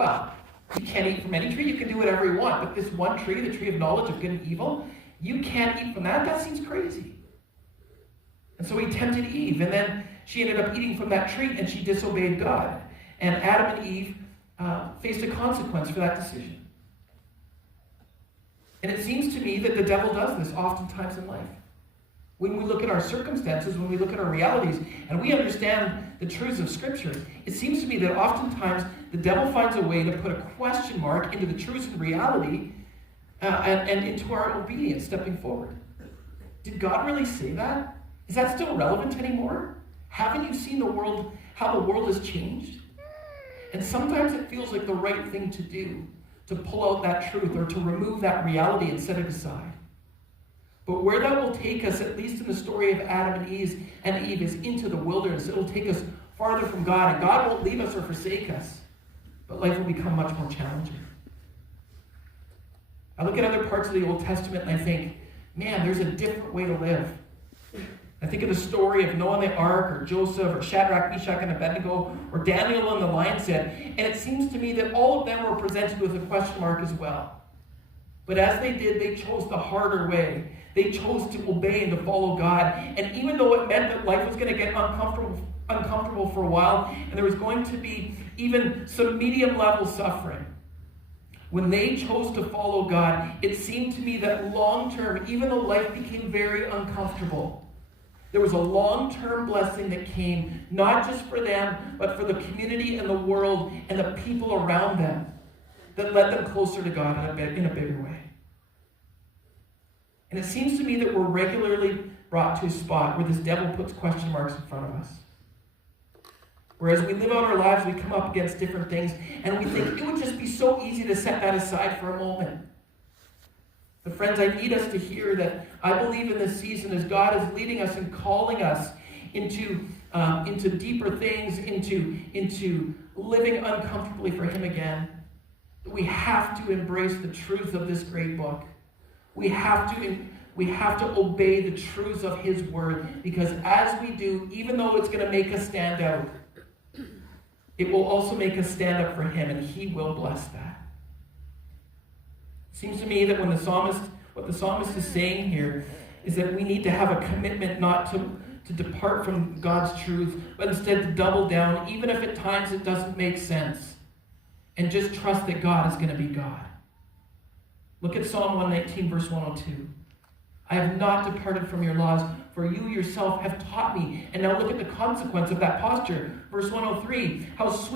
well, you can't eat from any tree, you can do whatever you want, but this one tree, the tree of knowledge of good and evil, you can't eat from that? That seems crazy. And so he tempted Eve, and then she ended up eating from that tree, and she disobeyed God. And Adam and Eve faced a consequence for that decision. And it seems to me that the devil does this oftentimes in life. When we look at our circumstances, when we look at our realities, and we understand the truths of Scripture, it seems to me that oftentimes the devil finds a way to put a question mark into the truths and reality and into our obedience stepping forward. Did God really say that? Is that still relevant anymore? Haven't you seen the world, how the world has changed? And sometimes it feels like the right thing to do, to pull out that truth or to remove that reality and set it aside. But where that will take us, at least in the story of Adam and Eve, is into the wilderness. It will take us farther from God, and God won't leave us or forsake us, but life will become much more challenging. I look at other parts of the Old Testament and I think, man, there's a different way to live. I think of the story of Noah and the ark, or Joseph, or Shadrach, Meshach, and Abednego, or Daniel in the lion's den, and it seems to me that all of them were presented with a question mark as well. But as they did, they chose the harder way. They chose to obey and to follow God. And even though it meant that life was going to get uncomfortable for a while, and there was going to be even some medium-level suffering, when they chose to follow God, it seemed to me that long-term, even though life became very uncomfortable, there was a long-term blessing that came, not just for them, but for the community and the world and the people around them, that led them closer to God in a bigger way. And it seems to me that we're regularly brought to a spot where this devil puts question marks in front of us. Whereas we live out our lives, we come up against different things, and we think it would just be so easy to set that aside for a moment. But friends, I need us to hear that I believe in this season, as God is leading us and calling us into deeper things, into living uncomfortably for Him again, that we have to embrace the truth of this great book. We have to obey the truths of His Word, because as we do, even though it's going to make us stand out, it will also make us stand up for Him, and He will bless that. It seems to me that what the psalmist is saying here is that we need to have a commitment not to depart from God's truth, but instead to double down, even if at times it doesn't make sense, and just trust that God is going to be God. Look at Psalm 119, verse 102. I have not departed from your laws, for you yourself have taught me. And now look at the consequence of that posture. Verse 103, how sweet